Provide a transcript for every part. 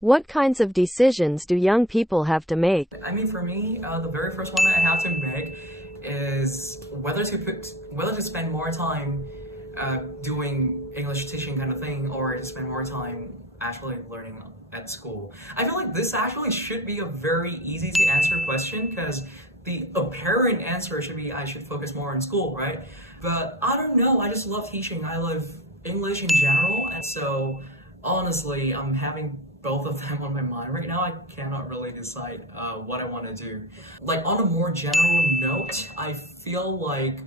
What kinds of decisions do young people have to make? I mean, for me, the very first one that I have to make is whether to spend more time doing English teaching kind of thing, or to spend more time actually learning at school. I feel like this actually should be a very easy to answer question, because the apparent answer should be I should focus more on school, right? But I don't know, I just love teaching. I love English in general, and so honestly, I'm having both of them on my mind right now. I cannot really decide what I want to do. Like, on a more general note, I feel like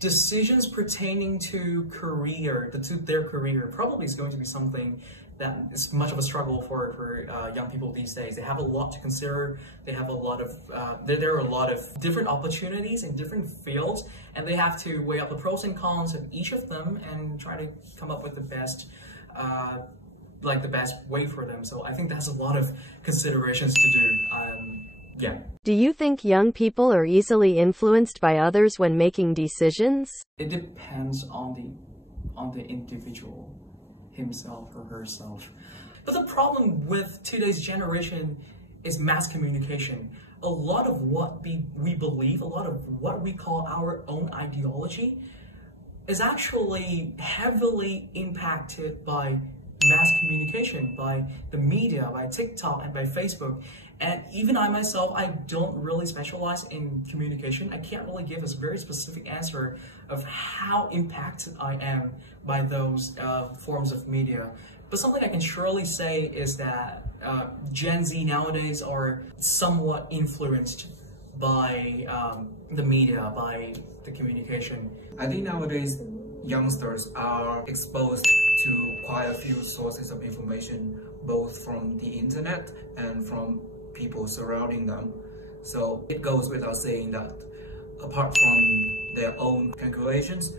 decisions pertaining to career, to their career, probably is going to be something that is much of a struggle for young people these days. They have a lot to consider. They have a lot of there are a lot of different opportunities in different fields, and they have to weigh up the pros and cons of each of them and try to come up with the best the best way for them. So I think that's a lot of considerations to do. Yeah. Do you think young people are easily influenced by others when making decisions? It depends on the individual, himself or herself. But the problem with today's generation is mass communication. A lot of what we believe, a lot of what we call our own ideology, is actually heavily impacted by mass communication, by the media, by TikTok and by Facebook. And even I myself, I don't really specialize in communication. I can't really give a very specific answer of how impacted I am by those forms of media. But something I can surely say is that Gen Z nowadays are somewhat influenced by the media, by the communication. I think nowadays youngsters are exposed to quite a few sources of information, both from the internet and from people surrounding them. So it goes without saying that apart from their own calculations,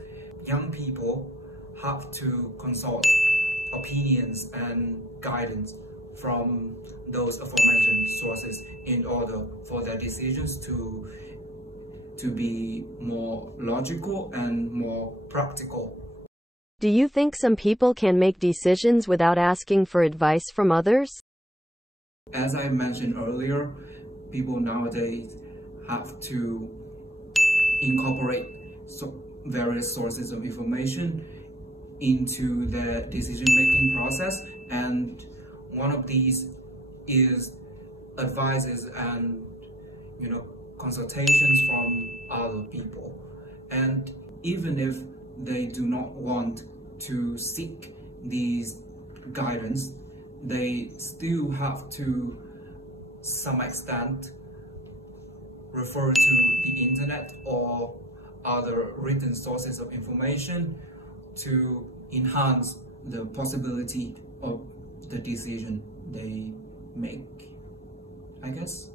young people have to consult opinions and guidance from those aforementioned sources in order for their decisions to be more logical and more practical. Do you think some people can make decisions without asking for advice from others? As I mentioned earlier, people nowadays have to incorporate various sources of information into their decision-making process, and one of these is advices and consultations from other people. And even if they do not want to seek these guidance, they still have to some extent refer to the internet or other written sources of information to enhance the possibility of the decision they make, I guess.